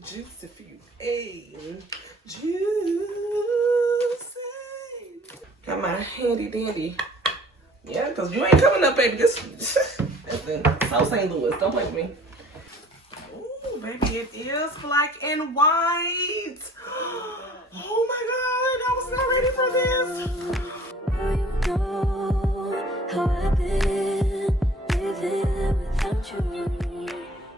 Juicy for you. Hey, juicy. Got my handy dandy. Yeah, because you ain't coming up, baby. This that's in South St. Louis. Don't play with me. Ooh, baby, it is black and white. Oh my God, I was not ready for this. You know how I've been living without you.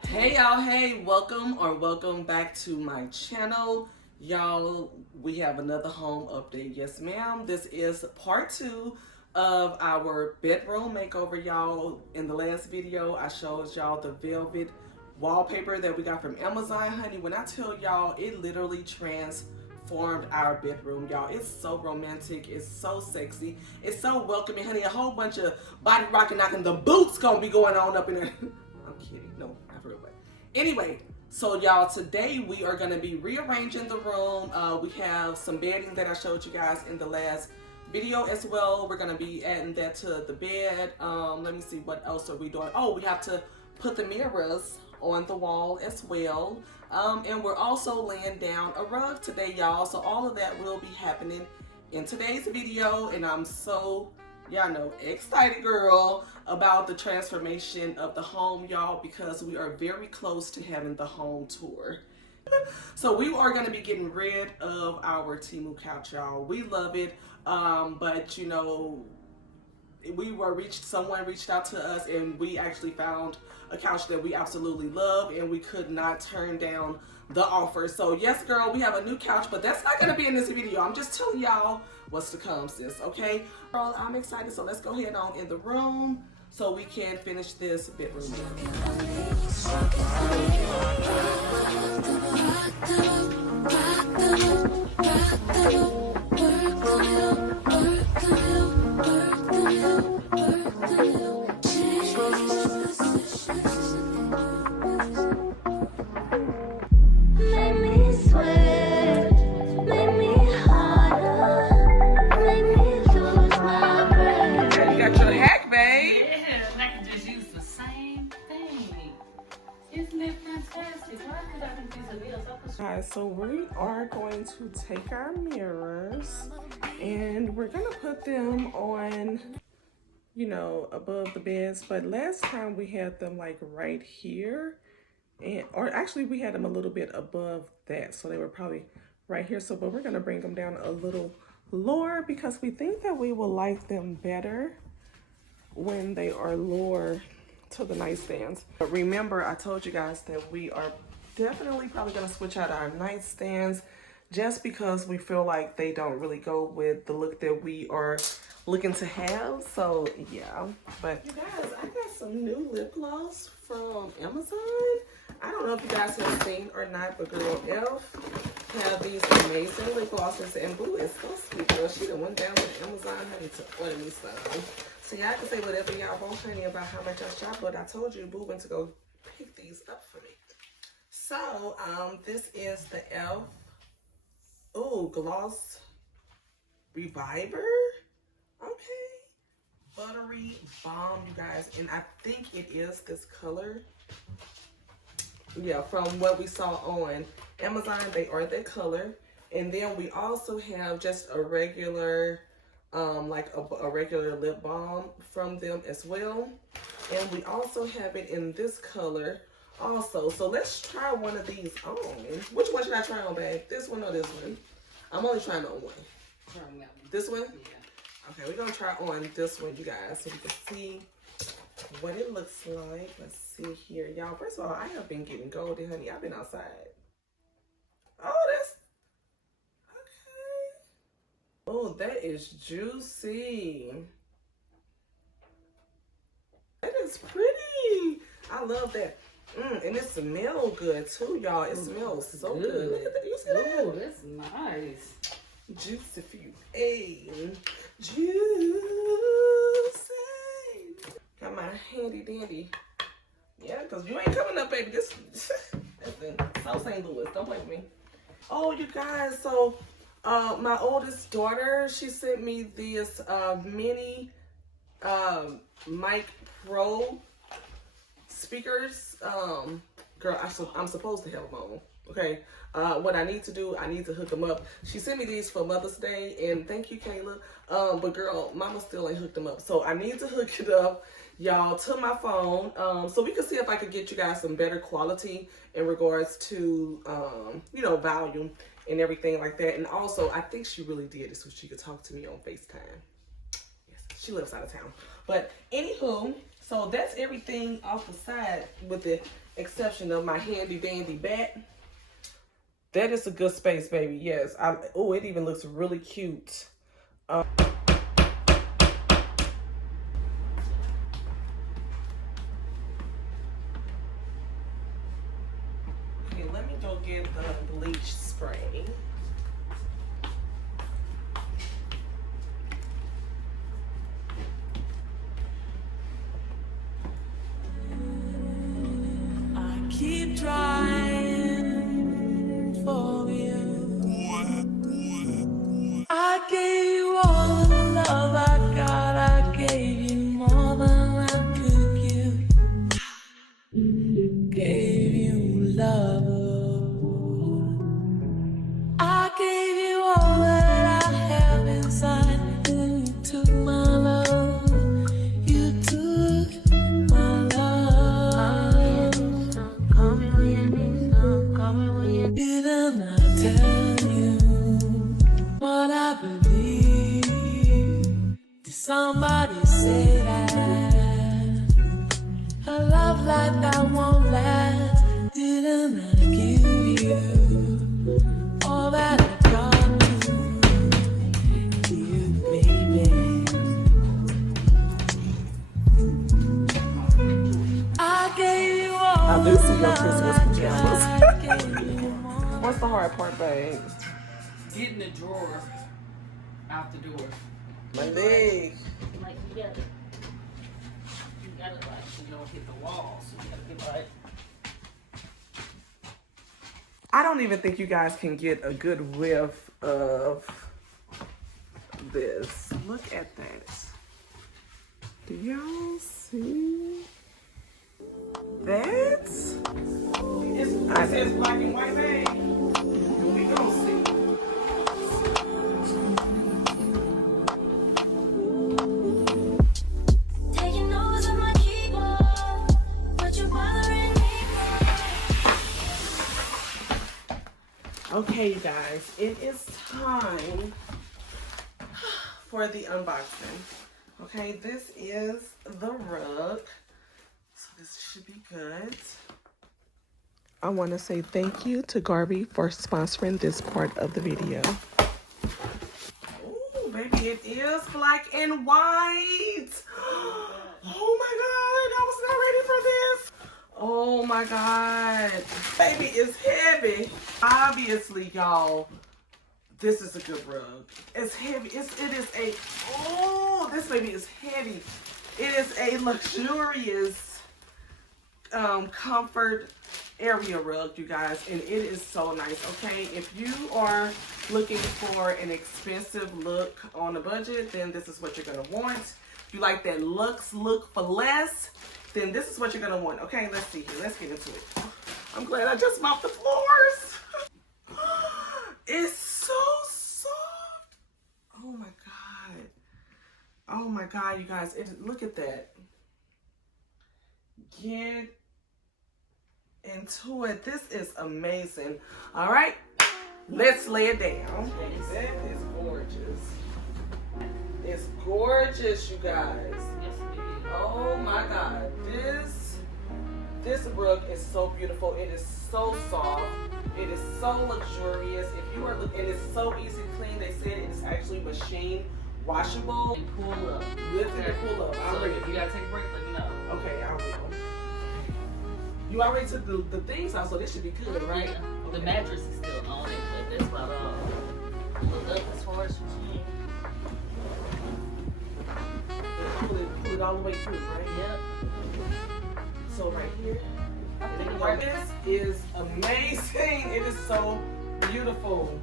Hey y'all, hey, welcome back to my channel. Y'all, we have another home update. Yes, ma'am. This is part 2 of our bedroom makeover, y'all. In the last video, I showed y'all the velvet wallpaper that we got from Amazon, honey. When I tell y'all, it literally transformed our bedroom, y'all. It's so romantic, it's so sexy, it's so welcoming, honey. A whole bunch of body rocking, knocking, the boots gonna be going on up in there. I'm kidding, no, not for real, but anyway. So y'all, today we are going to be rearranging the room. We have some bedding that I showed you guys in the last video as well. We're going to be adding that to the bed. Let me see, what else are we doing? Oh, we have to put the mirrors on the wall as well. And we're also laying down a rug today, y'all. So all of that will be happening in today's video. And I'm so, y'all know, excited, girl, about the transformation of the home, y'all, because we are very close to having the home tour. So we are going to be getting rid of our Temu couch, y'all. We love it, but you know, someone reached out to us and we actually found a couch that we absolutely love, and we could not turn down the offer. So yes, girl, we have a new couch, but that's not going to be in this video. I'm just telling y'all what's to come, sis, okay? Girl, I'm excited, so let's go ahead on in the room so we can finish this bedroom. Make me sweat, make me harder, make me lose my breath. You got your hack, babe. Yeah, and I can just use the same thing. Isn't it fantastic? Why could I think these are deals? Guys, so we are going to take our mirrors and we're gonna put them on, you know, above the beds. But last time we had them like right here, and or actually we had them a little bit above that, so they were probably right here. So but we're gonna bring them down a little lower because we think that we will like them better when they are lower to the nightstands. But remember, I told you guys that we are definitely probably gonna switch out our nightstands just because we feel like they don't really go with the look that we are looking to have. So yeah, but you guys, I got some new lip gloss from Amazon. I don't know if you guys have seen or not, but girl, Elf have these amazing lip glosses, and Boo is so sweet, girl. She done went down to Amazon, honey, to order me stuff. So y'all can say whatever y'all want, honey, about how much I shop, but I told you Boo went to go pick these up for me. So, this is the Elf, Gloss Reviver. Okay. Buttery Bomb, you guys. And I think it is this color. Yeah, from what we saw on Amazon, they are that color. And then we also have just a regular, like a regular lip balm from them as well. And we also have it in this color also. So let's try one of these on. Which one should I try on, babe? This one or this one? I'm only trying on one. This one? Yeah. Okay, we're gonna try on this one, you guys, so we can see what it looks like. Let's see here, y'all. First of all, I have been getting golden, honey. I've been outside. Oh, that's okay. Oh, that is juicy. That is pretty. I love that. And it smells good too, y'all. It smells so good. Look at that. You see that? Ooh, that's nice. Juicy for you. Hey, juicy. Got my handy dandy. Yeah, because you ain't coming up, baby. This that's in South St. Louis. Don't play with me. Oh, you guys. So, my oldest daughter, she sent me this mini Mic Pro speakers girl, I'm supposed to have them on. Okay. What I need to do, I need to hook them up. She sent me these for Mother's Day, and thank you, Kayla. But girl, Mama still ain't hooked them up, so I need to hook it up, y'all, to my phone, so we can see if I could get you guys some better quality in regards to, you know, volume and everything like that. And also, I think she really did it so she could talk to me on FaceTime. Yes, she lives out of town. But anywho, so that's everything off the side, with the exception of my handy dandy bat. That is a good space, baby. Yes. Oh, it even looks really cute. Okay, let me go get the bleach spray. I keep trying for you. I gave you all the love I got. I gave you more than I could give. Gave you love. I gave you all that I have inside. And you took my love. You took my love. Call me when you need some. Call me when you didn't I tell you what I believe? Did somebody say that a love like that won't last? Didn't I give you all that I got to you, baby? I gave you all I do see your Christmas I pajamas. gave you more. What's the hard part, babe? Getting the drawer out the door. My leg. Like you gotta like, you know, hit the wall. So you gotta get like. I don't even think you guys can get a good whiff of this. Look at that. Do y'all see that? It says black and white, babe. We gonna see. Taking notes on my keyboard, but you're bothering me more. Okay, you guys, it is time for the unboxing. Okay, this is the rug. So this should be good. I want to say thank you to Garvey for sponsoring this part of the video. Oh, baby, it is black and white. Oh my God, I was not ready for this. Oh my God, baby, it's heavy. Obviously, y'all, this is a good rug. It's heavy. Oh, this baby is heavy. It is a luxurious comfort area rug, you guys, and it is so nice. Okay, if you are looking for an expensive look on a budget, then this is what you're gonna want. If you like that luxe look for less, then this is what you're gonna want. Okay, let's see here. Let's get into it. I'm glad I just mopped the floors. It's so soft. Oh my God. Oh my God, you guys. Look at that. Get into it. This is amazing. All right, let's lay it down. That is gorgeous. It's gorgeous, you guys. Yes, it is. Oh my God, this rug is so beautiful. It is so soft. It is so luxurious. If you are, and it's so easy to clean. They said it is actually machine washable. And pull up. Lift and pull up. I'm So ready. if you gotta take a break, let me know. Okay, I will. You already took the things out, so this should be good, right? Yeah. The Okay. mattress is still on it, but that's about all. Look up as far as you can. Pull it all the way through, right? Yep. So right here. I think Think it about works. this is amazing. It is so beautiful.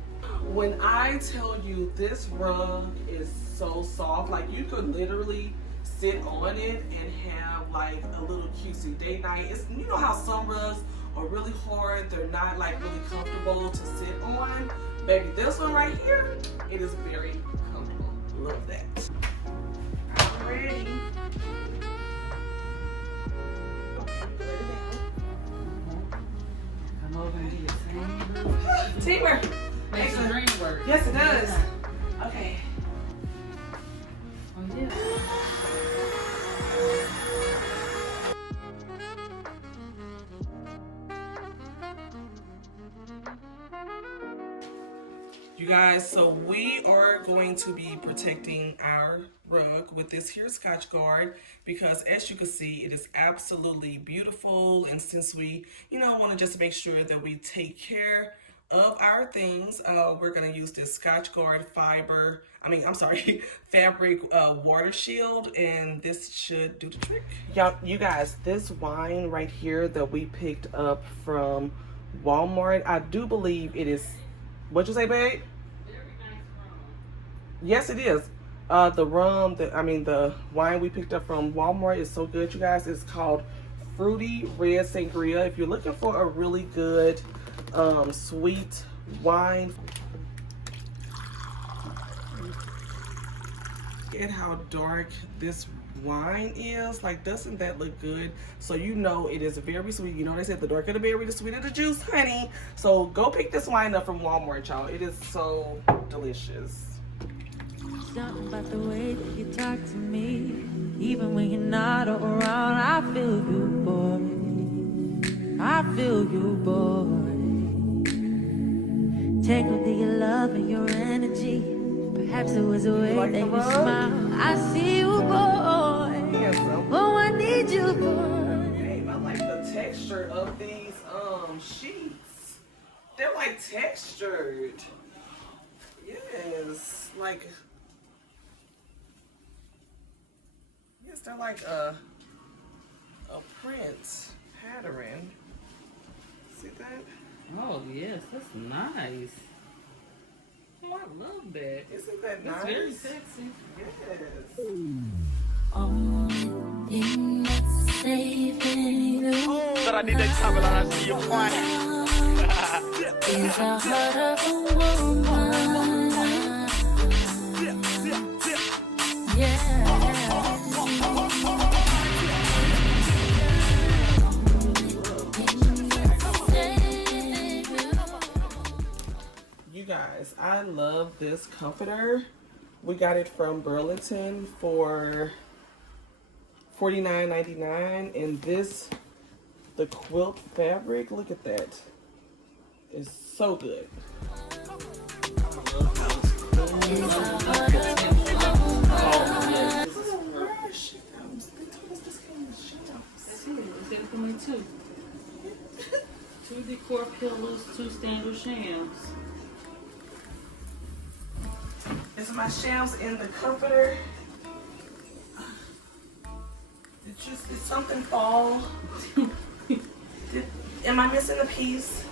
When I tell you this rug is so soft, like you could literally sit on it and have like a little cutesy date night. It's, you know how some rugs are really hard. They're not like really comfortable to sit on. Baby, this one right here, it is very comfortable. Love that. I'm ready. Okay, you can lay it down. Come over and do the same. Teamwork. Makes the dream work. Yes, it does. Okay. Oh, yeah. You guys, so we are going to be protecting our rug with this here Scotch Guard because as you can see, it is absolutely beautiful. And since we, want to just make sure that we take care of our things, we're going to use this Scotch Guard fabric water shield, and this should do the trick. Y'all, you guys, this wine right here that we picked up from Walmart, I do believe it is, what'd you say, babe? Yes, it is. The wine we picked up from Walmart is so good, you guys. It's called Fruity Red Sangria. If you're looking for a really good sweet wine, look at how dark this wine is. Like, doesn't that look good? So it is very sweet. They said the darker the berry, the sweeter the juice, honey. So go pick this wine up from Walmart, y'all. It is so delicious. Something about the way that you talk to me, even when you're not around. I feel you, boy. I feel you, boy. Tangled in your love and your energy. Perhaps it was the way like that the you rug? smile. I see you, boy. Handsome. Oh, I need you, boy. Babe, I like the texture of these sheets. They're like textured. Yes, like. Yes, they're like a print pattern. See that? Oh, yes, that's nice. Oh, I love that. Isn't that That's nice? very sexy. Yes. Only thing that's saving you is a heart of a woman. Yeah. You guys, I love this comforter. We got it from Burlington for $49.99, and the quilt fabric, look at that. It's so good. It's for me too. 2 decor pillows, 2 standard shams. It's my shams in the comforter. Did something fall? Am I missing a piece?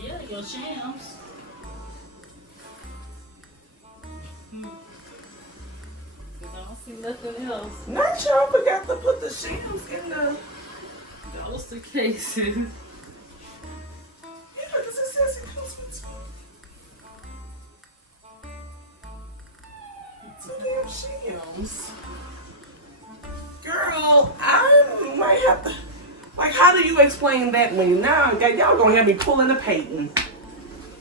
Yeah, your shams. I don't see nothing else. Not y'all forgot to put the shams in the. Those suitcases. Yeah, because it says it comes with two damn shams. Girl, I might have to. Like, how do you explain that when now y'all gonna have me pulling the painting?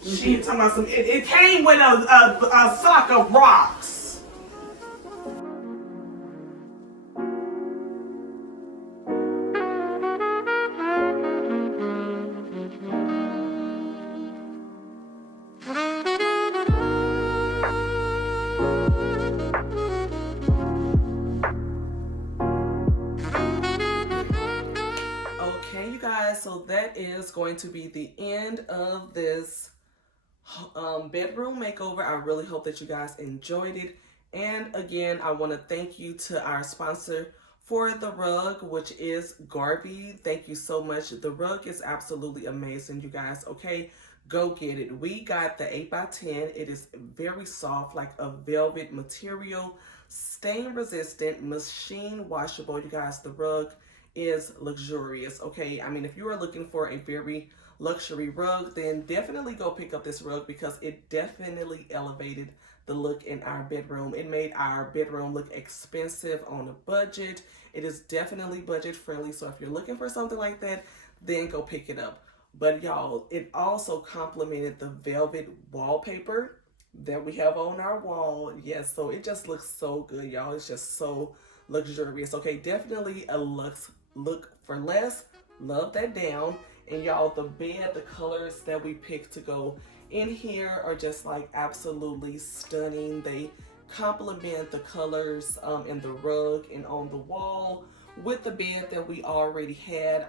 Shit, talking about some. It came with a sock of rocks. Okay, you guys, so that is going to be the end of this bedroom makeover. I really hope that you guys enjoyed it. And again, I want to thank you to our sponsor for the rug, which is Garvey. Thank you so much. The rug is absolutely amazing, you guys. Okay, go get it. We got the 8x10. It is very soft, like a velvet material, stain resistant, machine washable. You guys, the rug is luxurious. Okay, I mean, if you are looking for a very luxury rug, then definitely go pick up this rug because it definitely elevated the look in our bedroom. It made our bedroom look expensive on a budget. It is definitely budget friendly, so if you're looking for something like that, then go pick it up. But y'all, it also complemented the velvet wallpaper that we have on our wall. Yes, so it just looks so good, y'all. It's just so luxurious. Okay, definitely a luxe look for less. Love that down. And y'all, the bed, the colors that we picked to go in here are just like absolutely stunning. They complement the colors in the rug and on the wall with the bed that we already had.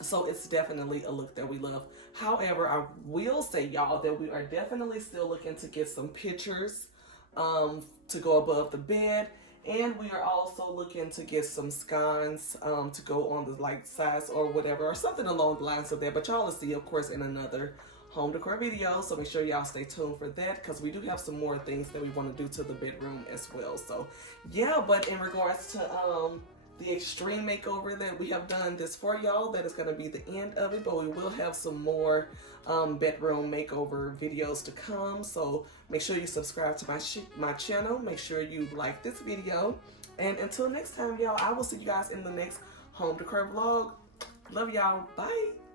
So it's definitely a look that we love. However, I will say, y'all, that we are definitely still looking to get some pictures to go above the bed. And we are also looking to get some sconces to go on the like sides or whatever, or something along the lines of that. But y'all will see, of course, in another home decor video. So make sure y'all stay tuned for that because we do have some more things that we want to do to the bedroom as well. So yeah, but in regards to the extreme makeover that we have done this for y'all, that is going to be the end of it, but we will have some more bedroom makeover videos to come. So make sure you subscribe to my channel. Make sure you like this video, and until next time, y'all, I will see you guys in the next home decor vlog. Love y'all. Bye.